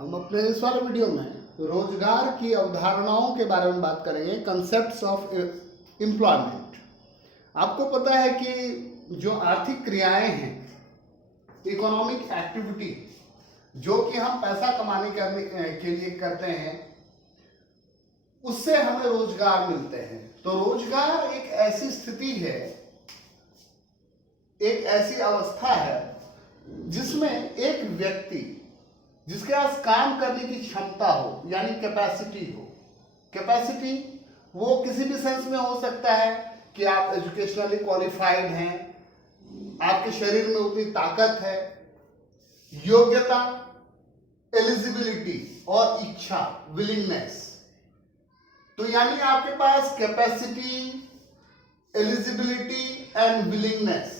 हम अपने इस वाले वीडियो में रोजगार की अवधारणाओं के बारे में बात करेंगे, कंसेप्ट्स ऑफ एम्प्लॉयमेंट। आपको पता है कि जो आर्थिक क्रियाएं हैं, इकोनॉमिक एक्टिविटी, जो कि हम पैसा कमाने के लिए करते हैं, उससे हमें रोजगार मिलते हैं। तो रोजगार एक ऐसी स्थिति है, एक ऐसी अवस्था है जिसमें एक व्यक्ति जिसके पास काम करने की क्षमता हो, यानी कैपेसिटी हो। कैपेसिटी वो किसी भी सेंस में हो सकता है कि आप एजुकेशनली क्वालिफाइड हैं, आपके शरीर में उतनी ताकत है, योग्यता, एलिजिबिलिटी और इच्छा, विलिंगनेस। तो यानी आपके पास कैपेसिटी, एलिजिबिलिटी एंड विलिंगनेस,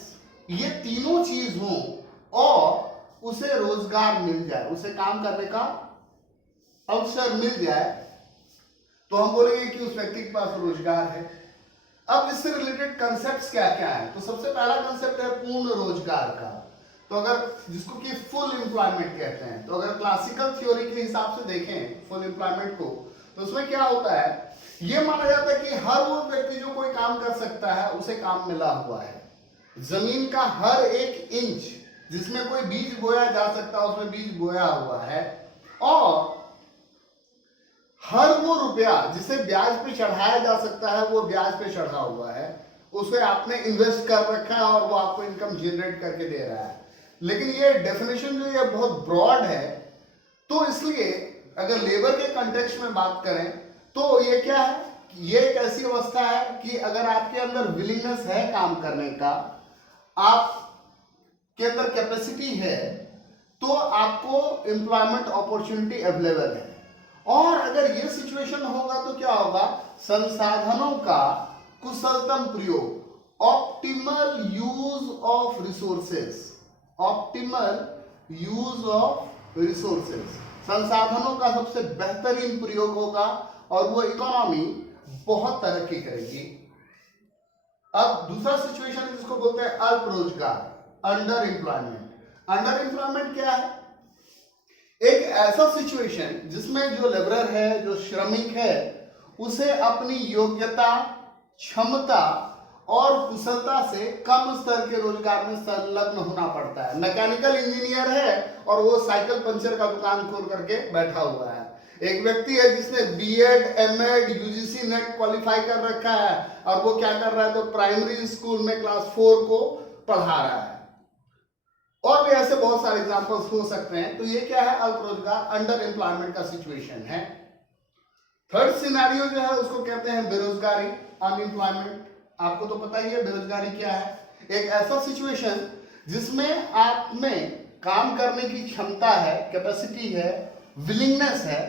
ये तीनों चीज हो और उसे रोजगार मिल जाए, उसे काम करने का अवसर मिल जाए, तो हम बोलेंगे कि उस व्यक्ति के पास रोजगार है। अब इससे रिलेटेड कंसेप्ट्स क्या क्या है? तो सबसे पहला कंसेप्ट है पूर्ण रोजगार का। तो अगर जिसको कि फुल एम्प्लॉयमेंट कहते हैं, तो अगर क्लासिकल थ्योरी के हिसाब से देखें फुल एम्प्लॉयमेंट को, तो उसमें क्या होता है, यह माना जाता है कि हर वो व्यक्ति जो कोई काम कर सकता है उसे काम मिला हुआ है। जमीन का हर एक इंच जिसमें कोई बीज बोया जा सकता है उसमें बीज बोया हुआ है, और हर वो रुपया जिसे ब्याज पे चढ़ाया जा सकता है वो ब्याज पे चढ़ा हुआ है, उसे आपने इन्वेस्ट कर रखा है और वो आपको इनकम जनरेट करके दे रहा है। लेकिन ये डेफिनेशन जो ये बहुत ब्रॉड है, तो इसलिए अगर लेबर के कंटेक्स्ट में बात करें तो ये क्या है, ये एक ऐसी अवस्था है कि अगर आपके अंदर विलिंगनेस है काम करने का, आप के अंदर कैपेसिटी है, तो आपको एम्प्लॉयमेंट अपॉर्चुनिटी अवेलेबल है। और अगर ये सिचुएशन होगा तो क्या होगा, संसाधनों का कुशलतम प्रयोग, optimal use of resources, optimal use of resources, संसाधनों का सबसे बेहतरीन प्रयोग होगा और वो इकोनॉमी बहुत तरक्की करेगी। अब दूसरा सिचुएशन है जिसको बोलते हैं अल्प रोजगार, अंडर एम्प्लॉयमेंट। अंडर एम्प्लॉयमेंट क्या है? एक ऐसा सिचुएशन जिसमें जो लेबरर है, जो श्रमिक है, उसे अपनी योग्यता, क्षमता और कुशलता से कम स्तर के रोजगार में संलग्न होना पड़ता है। मैकेनिकल इंजीनियर है और वो साइकिल पंचर का दुकान खोल करके बैठा हुआ है। एक व्यक्ति है जिसने BEd, MEd, UGC NET qualify कर रखा है और वो क्या कर रहा है, तो प्राइमरी स्कूल में क्लास 4 को पढ़ा रहा है। और भी ऐसे बहुत सारे एग्जांपल्स हो सकते हैं। तो ये क्या है, अल्प रोजगार, अंडर एम्प्लॉयमेंट का सिचुएशन है। थर्ड सिनेरियो जो है उसको कहते हैं बेरोजगारी, अनएम्प्लॉयमेंट। आपको तो पता ही है बेरोजगारी क्या है, एक ऐसा सिचुएशन जिसमें आप में काम करने की क्षमता है, कैपेसिटी है, विलिंगनेस है,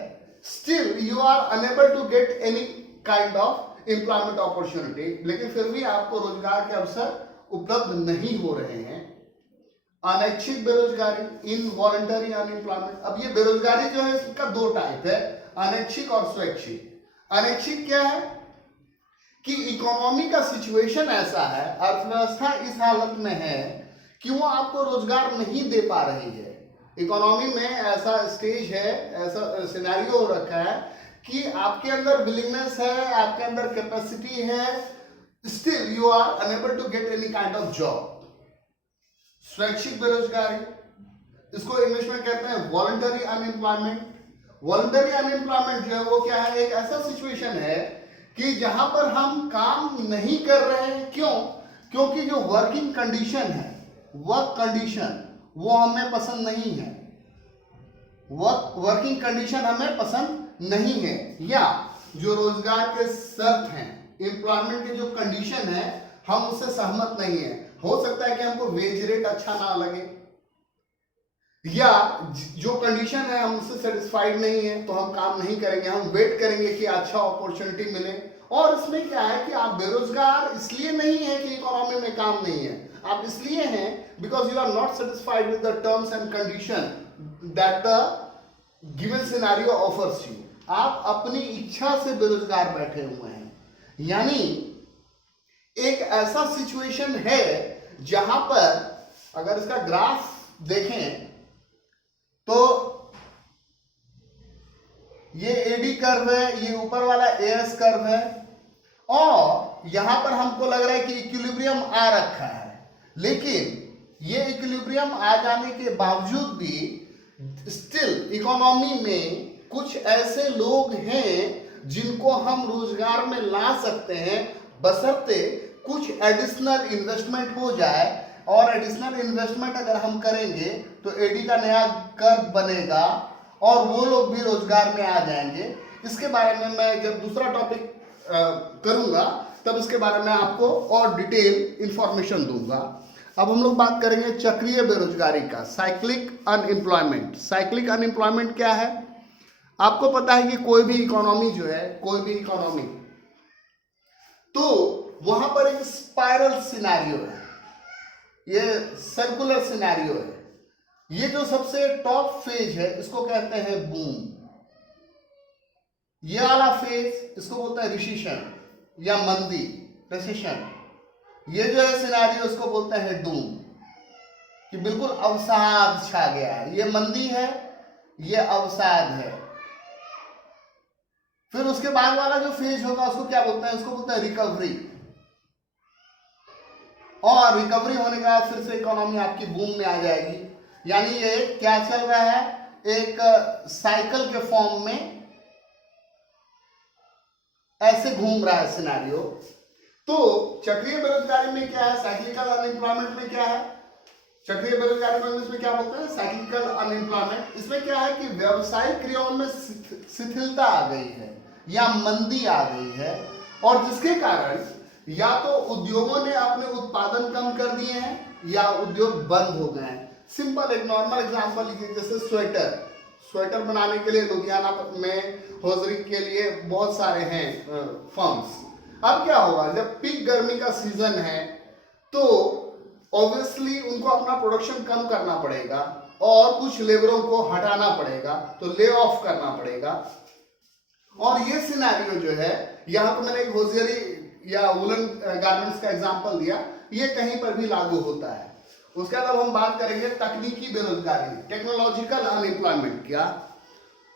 still you are unable to get any kind of employment opportunity, लेकिन फिर भी आपको रोजगार के अवसर उपलब्ध नहीं हो रहे हैं। अनैच्छिक बेरोजगारी, इनवॉलंटरी अनएम्प्लॉयमेंट। अब ये बेरोजगारी जो है इसका दो टाइप है, अनैच्छिक और स्वैच्छिक। अनैच्छिक क्या है कि इकोनॉमी का सिचुएशन ऐसा है, अर्थव्यवस्था इस हालत में है कि वो आपको रोजगार नहीं दे पा रही है। इकोनॉमी में ऐसा स्टेज है, ऐसा सिनेरियो हो रखा है कि आपके अंदर विलिंगनेस है, आपके अंदर कैपेसिटी है, still you are unable to get any kind of job. स्वैच्छिक बेरोजगारी, इसको इंग्लिश में कहते हैं वॉलंटरी अनएम्प्लॉयमेंट। वॉलंटरी अनएम्प्लॉयमेंट जो है वो क्या है, एक ऐसा सिचुएशन है कि जहां पर हम काम नहीं कर रहे हैं। क्यों? क्योंकि जो वर्किंग कंडीशन है, वर्क कंडीशन, वो हमें पसंद नहीं है, वर्किंग कंडीशन हमें पसंद नहीं है, या जो रोजगार के शर्त हैं, एम्प्लॉयमेंट के जो कंडीशन है, हम उससे सहमत नहीं है। हो सकता है कि हमको वेज रेट अच्छा ना लगे, या जो कंडीशन है हम उससे सेटिस्फाइड नहीं है, तो हम काम नहीं करेंगे, हम वेट करेंगे कि अच्छा अपॉर्चुनिटी मिले। और इसमें क्या है कि आप बेरोजगार इसलिए नहीं है कि इकोनॉमी में काम नहीं है, आप इसलिए हैं because you are not satisfied with the terms and condition that the given scenario offers you. आप अपनी इच्छा से बेरोजगार बैठे हुए हैं, यानी एक ऐसा सिचुएशन है जहां पर अगर इसका ग्राफ देखें तो ये एडी कर्व है, ये ऊपर वाला एएस कर्व है, और यहां पर हमको लग रहा है कि इक्विलिब्रियम आ रखा है, लेकिन ये इक्विलिब्रियम आ जाने के बावजूद भी स्टिल इकोनॉमी में कुछ ऐसे लोग हैं जिनको हम रोजगार में ला सकते हैं, बशर्ते कुछ एडिशनल इन्वेस्टमेंट हो जाए। और एडिशनल इन्वेस्टमेंट अगर हम करेंगे तो एडी का नया कर्व बनेगा और वो लोग भी रोजगार में आ जाएंगे। इसके बारे में मैं जब दूसरा टॉपिक करूंगा तब इसके बारे में आपको और डिटेल इंफॉर्मेशन दूंगा। अब हम लोग बात करेंगे चक्रीय बेरोजगारी का, साइक्लिक अनएम्प्लॉयमेंट। साइक्लिक अनएम्प्लॉयमेंट क्या है? आपको पता है कि कोई भी इकोनॉमी जो है, कोई भी इकोनॉमी, तो वहां पर एक स्पाइरल सिनेरियो है, ये सर्कुलर सिनेरियो है। ये जो सबसे टॉप फेज है इसको कहते हैं बूम। ये वाला फेज इसको बोलता है रिसेशन या मंदी, रिसेशन। ये जो है सिनेरियो इसको बोलते हैं डूम, कि बिल्कुल अवसाद छा गया है। ये मंदी है, ये अवसाद है। फिर उसके बाद वाला जो फेज होगा उसको क्या बोलते हैं? उसको बोलते हैं रिकवरी। और रिकवरी होने के बाद फिर से इकोनॉमी आपकी बूम में आ जाएगी। यानी ये क्या चल रहा है? एक साइकिल के फॉर्म में ऐसे घूम रहा है सिनेरियो। तो चक्रीय बेरोजगारी में क्या है? साइक्लिकल अनएम्प्लॉयमेंट में क्या है? चक्रीय बेरोजगारी में इसमें क्या बोलते हैं? Cyclical unemployment. इसमें क्या है कि व्यवसायिक क्रियाओं में शिथिलता आ गई है या मंदी आ गई है, और जिसके कारण या तो उद्योगों ने अपने उत्पादन कम कर दिए हैं या उद्योग बंद हो गए हैं। सिंपल एक नॉर्मल एग्जांपल लीजिए, जैसे स्वेटर बनाने के लिए लुधियाना में होजरी के लिए बहुत सारे हैं फर्म्स। अब क्या होगा, जब पीक गर्मी का सीजन है तो ऑब्वियसली उनको अपना प्रोडक्शन कम करना पड़ेगा और कुछ लेबरों को हटाना पड़ेगा, तो ले ऑफ करना पड़ेगा। और ये सिनेरियो जो है, यहाँ तो मैंने एक होजियरी या वुलन गारमेंट्स का एग्जांपल दिया, ये कहीं पर भी लागू होता है। उसके बाद हम बात करेंगे तकनीकी बेरोजगारी, टेक्नोलॉजिकल अनएम्प्लॉयमेंट। क्या?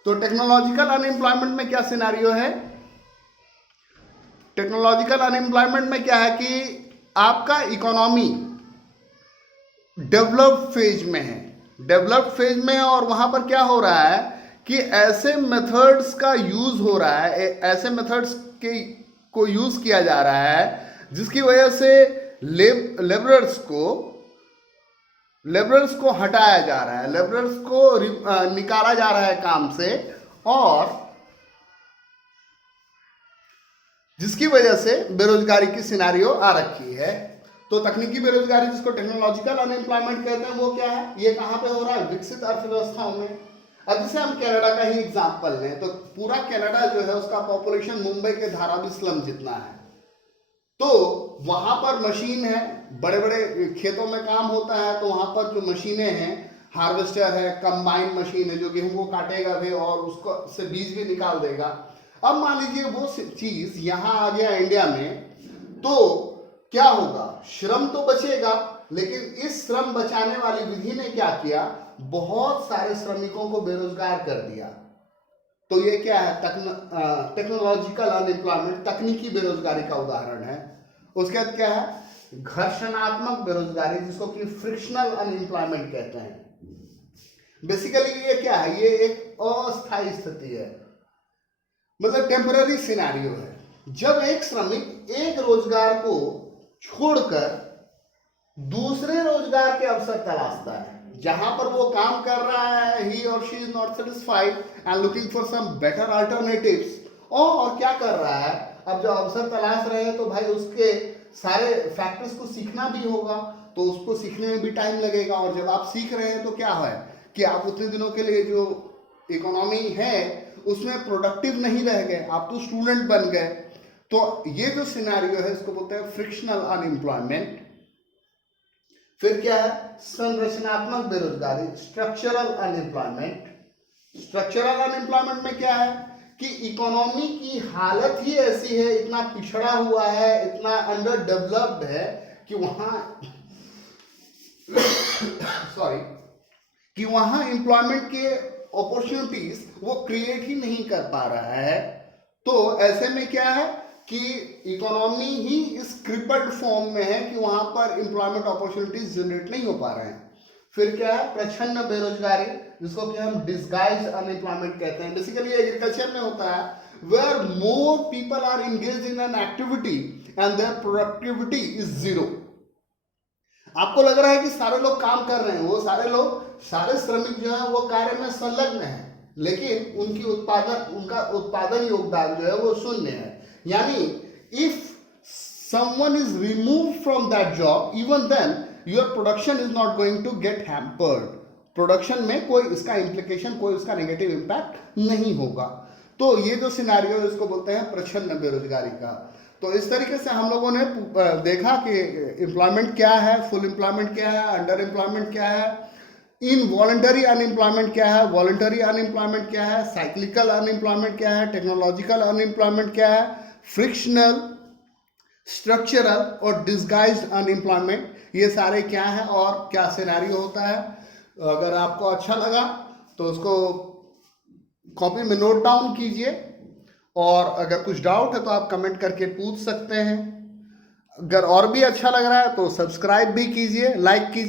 तो टेक्नोलॉजिकल अनएम्प्लॉयमेंट में क्या सिनेरियो है? टेक्नोलॉजिकल अनएम्प्लॉयमेंट में क्या है कि आपका इकोनॉमी डेवलप्ड फेज में है, डेवलप्ड फेज में है, और वहां पर क्या हो रहा है कि ऐसे मेथड्स का यूज हो रहा है, ऐसे मेथड्स के को यूज किया जा रहा है जिसकी वजह से लेबरर्स को हटाया जा रहा है, लेबरर्स को निकाला जा रहा है काम से, और जिसकी वजह से बेरोजगारी की सिनेरियो आ रखी है। तो तकनीकी बेरोजगारी, जिसको टेक्नोलॉजिकल अनएम्प्लॉयमेंट कहते हैं, वो क्या है? ये कहां पे हो रहा है? विकसित अर्थव्यवस्थाओं में। अब जैसे हम कनाडा का ही एग्जांपल लें तो पूरा कनाडा जो है उसका पॉपुलेशन मुंबई के धारावी स्लम जितना है। तो वहां पर मशीन है, बड़े बड़े खेतों में काम होता है, तो वहां पर जो मशीनें हैं, हार्वेस्टर है, कंबाइन मशीन है जो गेहूं को काटेगा भी और उसको से बीज भी निकाल देगा। अब मान लीजिए वो चीज यहां आ गया इंडिया में, तो क्या होगा? श्रम तो बचेगा, लेकिन इस श्रम बचाने वाली विधि ने क्या किया? बहुत सारे श्रमिकों को बेरोजगार कर दिया। तो ये क्या है? टेक्नोलॉजिकल अनएम्प्लॉयमेंट, तकनीकी बेरोजगारी का उदाहरण है। उसके बाद क्या है? घर्षणात्मक बेरोजगारी, जिसको कि फ्रिक्शनल अनएम्प्लॉयमेंट कहते हैं। बेसिकली ये क्या है? ये एक अस्थायी स्थिति है, मतलब टेम्पररी सिनेरियो है। जब एक श्रमिक एक रोजगार को छोड़कर दूसरे रोजगार के अवसर तलाशता है, जहां पर वो काम कर रहा है, ही और she is not satisfied and looking for some better alternatives, और क्या कर रहा है? अब जो अवसर तलाश रहे हैं तो भाई उसके सारे फैक्टर्स को सीखना भी होगा, तो उसको सीखने में भी टाइम लगेगा। और जब आप सीख रहे हैं तो क्या है कि आप उतने दिनों के लिए जो इकोनॉमी है उसमें प्रोडक्टिव नहीं रह गए, आप तो स्टूडेंट बन गए। तो ये जो सिनेरियो है इसको बोलते हैं फ्रिक्शनल अनएम्प्लॉयमेंट। फिर क्या है? संरचनात्मक बेरोजगारी, स्ट्रक्चरल अनएम्प्लॉयमेंट। स्ट्रक्चरल अनएम्प्लॉयमेंट में क्या है कि इकोनॉमी की हालत ही ऐसी है, इतना पिछड़ा हुआ है, इतना अंडर डेवलप्ड है कि वहां एम्प्लॉयमेंट के अपॉर्चुनिटीज वो क्रिएट ही नहीं कर पा रहा है, तो ऐसे में क्या है कि इकोनॉमी ही इस क्रिपल्ड फॉर्म में है कि वहां पर एम्प्लॉयमेंट अपॉर्चुनिटीज जनरेट नहीं हो पा रहे हैं। फिर क्या है, प्रच्छन्न बेरोजगारी, जिसको कि हम डिस्गाइज्ड अनएम्प्लॉयमेंट कहते हैं। बेसिकली एग्रीकल्चर में होता है, where more people are engaged in an activity and their productivity is zero. आपको लग रहा है कि सारे लोग काम कर रहे हैं, वो सारे लोग, सारे श्रमिक जो है वो कार्य में संलग्न है, लेकिन उनका उत्पादन योगदान जो है वो शून्य है। यानी if someone is removed from that job, even then your production is not going to get hampered. Production में कोई इसका इम्प्लीकेशन, कोई इसका नेगेटिव इम्पैक्ट नहीं होगा। तो ये जो सिनारियो है इसको बोलते हैं प्रच्छन्न बेरोजगारी का। तो इस तरीके से हम लोगों ने देखा कि एम्प्लॉयमेंट क्या है, फुल एम्प्लॉयमेंट क्या है, अंडर एम्प्लॉयमेंट क्या है, इनवॉलंटरी अनएम्प्लॉयमेंट क्या है, वॉलंटरी अनएम्प्लॉयमेंट क्या है, साइक्लिकल अनएम्प्लॉयमेंट क्या है, टेक्नोलॉजिकल अनएम्प्लॉयमेंट क्या है, फ्रिक्शनल, स्ट्रक्चरल और डिस्गाइज्ड अनएम्प्लॉयमेंट, ये सारे क्या है और क्या सिनेरियो होता है। अगर आपको अच्छा लगा तो उसको कॉपी में नोट डाउन कीजिए, और अगर कुछ डाउट है तो आप कमेंट करके पूछ सकते हैं। अगर और भी अच्छा लग रहा है तो सब्सक्राइब भी कीजिए, लाइक कीजिए।